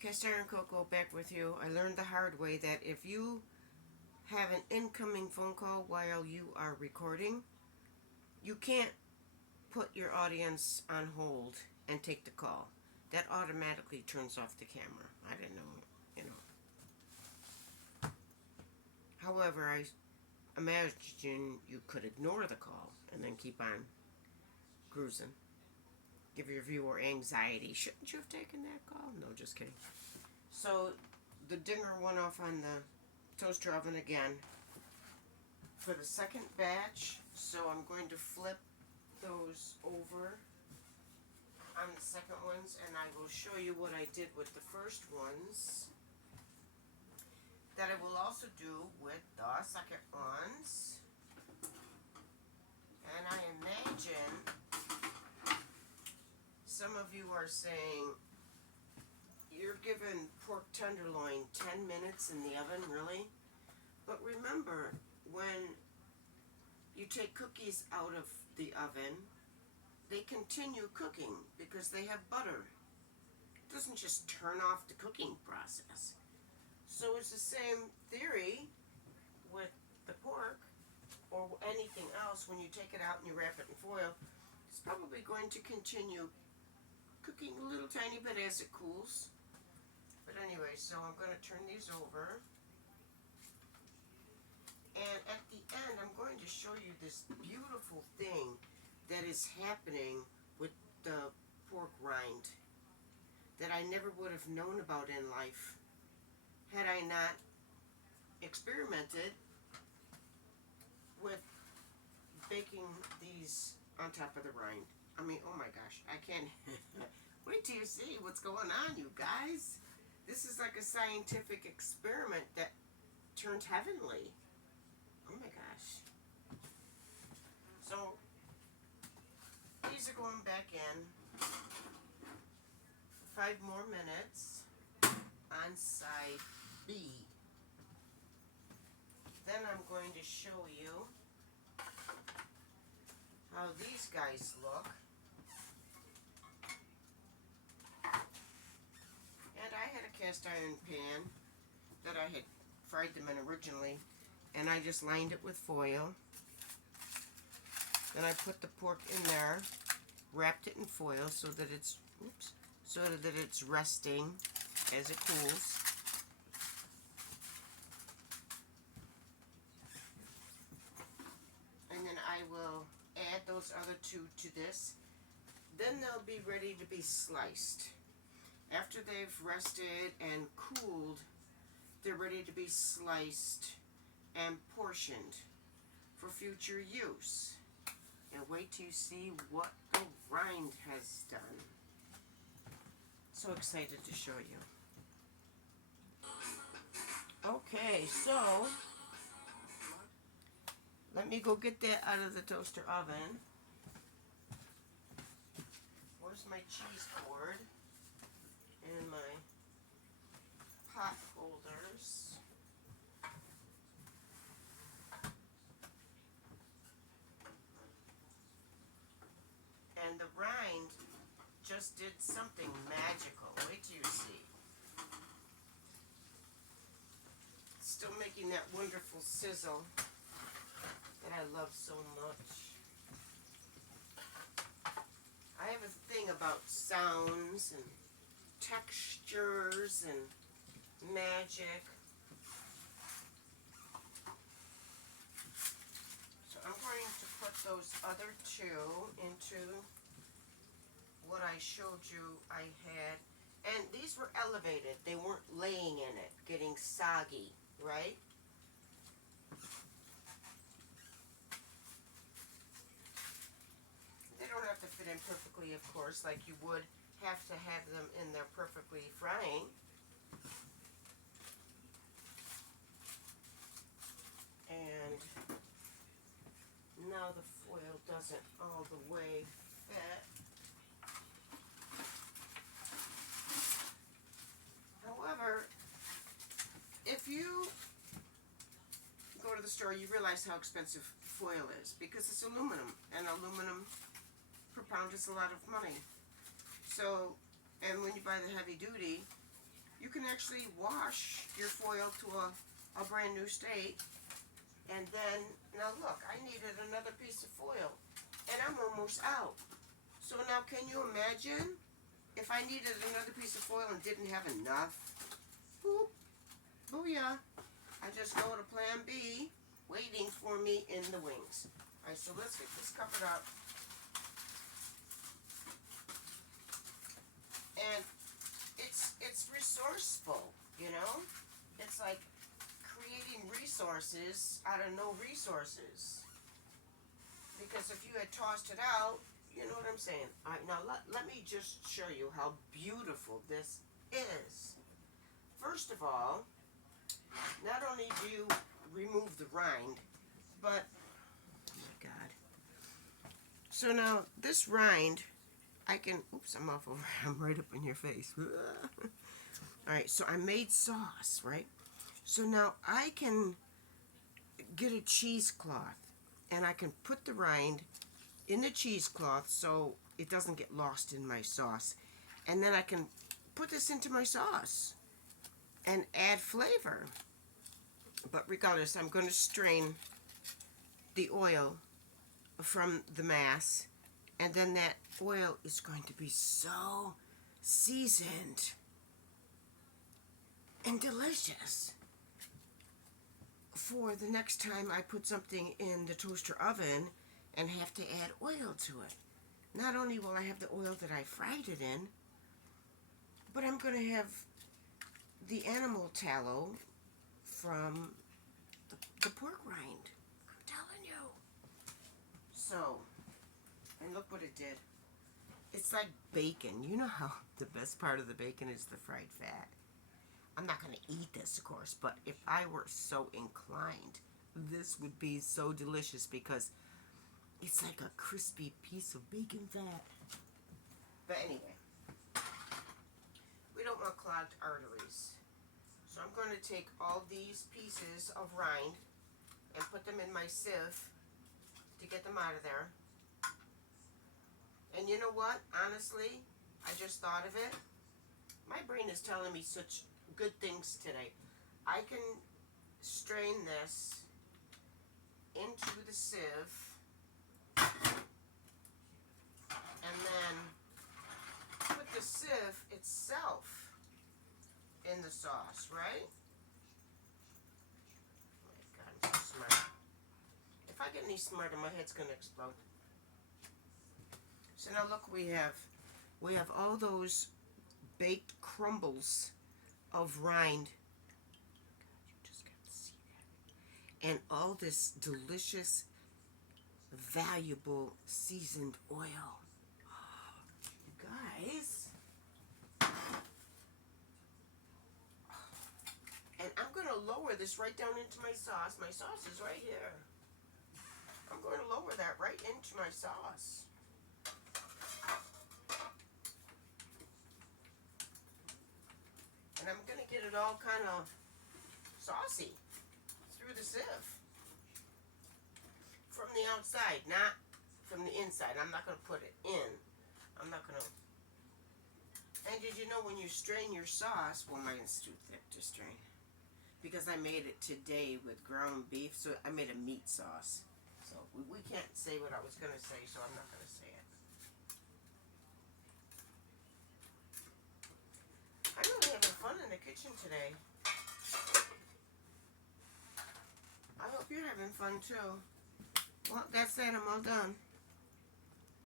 Cast Iron Coco back with you. I learned the hard way that if you have an incoming phone call while you are recording, you can't put your audience on hold and take the call. That automatically turns off the camera. I didn't know. However, I imagine you could ignore the call and then keep on cruising. Give your viewer anxiety. Shouldn't you have taken that call? No, just kidding. So the dinger went off on the toaster oven again for the second batch. So I'm going to flip those over on the second ones, and I will show you what I did with the first ones that I will also do with the second ones. And I imagine some of you are saying, you're giving pork tenderloin 10 minutes in the oven, really? But remember, when you take cookies out of the oven, they continue cooking because they have butter. It doesn't just turn off the cooking process. So it's the same theory with the pork or anything else. When you take it out and you wrap it in foil, it's probably going to continue cooking a little tiny bit as it cools. But anyway, so I'm going to turn these over. And at the end, I'm going to show you this beautiful thing that is happening with the pork rind that I never would have known about in life had I not experimented with baking these on top of the rind. I mean, oh my gosh, I can't wait till you see what's going on, you guys. This is like a scientific experiment that turned heavenly. Oh my gosh. So these are going back in 5 more minutes on side B. Then I'm going to show you how these guys look. And I had a cast iron pan that I had fried them in originally, and I just lined it with foil. Then I put the pork in there, wrapped it in foil so that it's resting as it cools. And then I will add those other two to this. Then they'll be ready to be sliced. After they've rested and cooled, they're ready to be sliced and portioned for future use. And wait till you see what the rind has done. So excited to show you. Okay, so let me go get that out of the toaster oven. Where's my cheese board and my pot holders? And the rind just did something magical. Wait till you see. It's still making that wonderful sizzle that I love so much. I have a thing about sounds and textures and magic. So I'm going to put those other two into what I showed you I had. And these were elevated. They weren't laying in it, getting soggy, right? They don't have to fit in perfectly, of course, like you would have to have them in there perfectly frying. And now the foil doesn't all the way fit. However, if you go to the store, you realize how expensive foil is because it's aluminum, and aluminum per pound is a lot of money. So, and when you buy the heavy duty, you can actually wash your foil to a brand new state. And then, now look, I needed another piece of foil, and I'm almost out. So now can you imagine if I needed another piece of foil and didn't have enough? Boop, booyah. I just go to plan B, waiting for me in the wings. Alright, so let's get this covered up. And it's resourceful, you know? It's like creating resources out of no resources. Because if you had tossed it out, you know what I'm saying? Alright, now let me just show you how beautiful this is. First of all, not only do you remove the rind, but, oh my God. So now this rind, I can, oops, I'm off over, I'm right up in your face. Alright, so I made sauce, right? So now I can get a cheesecloth and I can put the rind in the cheesecloth so it doesn't get lost in my sauce. And then I can put this into my sauce and add flavor. But regardless, I'm going to strain the oil from the mass, and then that oil is going to be so seasoned and delicious for the next time I put something in the toaster oven and have to add oil to it. Not only will I have the oil that I fried it in, but I'm going to have the animal tallow from the pork rind. I'm telling you. So, and look what it did. It's like bacon. You know how the best part of the bacon is the fried fat. I'm not going to eat this, of course, but if I were so inclined, this would be so delicious because it's like a crispy piece of bacon fat. But anyway, we don't want clogged arteries. So I'm going to take all these pieces of rind and put them in my sieve to get them out of there. And you know what? Honestly, I just thought of it. My brain is telling me such good things today. I can strain this into the sieve and then put the sieve itself in the sauce, right? Oh my God, I'm so smart. If I get any smarter, my head's gonna explode. So now look, we have all those baked crumbles of rind. You just got to see that. And all this delicious, valuable seasoned oil. Oh, you guys. And I'm going to lower this right down into my sauce. My sauce is right here. I'm going to lower that right into my sauce. And I'm going to get it all kind of saucy through the sieve. From the outside, not from the inside. I'm not going to put it in. I'm not going to. And did you know when you strain your sauce, well, mine's too thick to strain. Because I made it today with ground beef, so I made a meat sauce. So we can't say what I was going to say, so I'm not going to say it. I'm really having fun in the kitchen today. I hope you're having fun too. Well, that's it. I'm all done.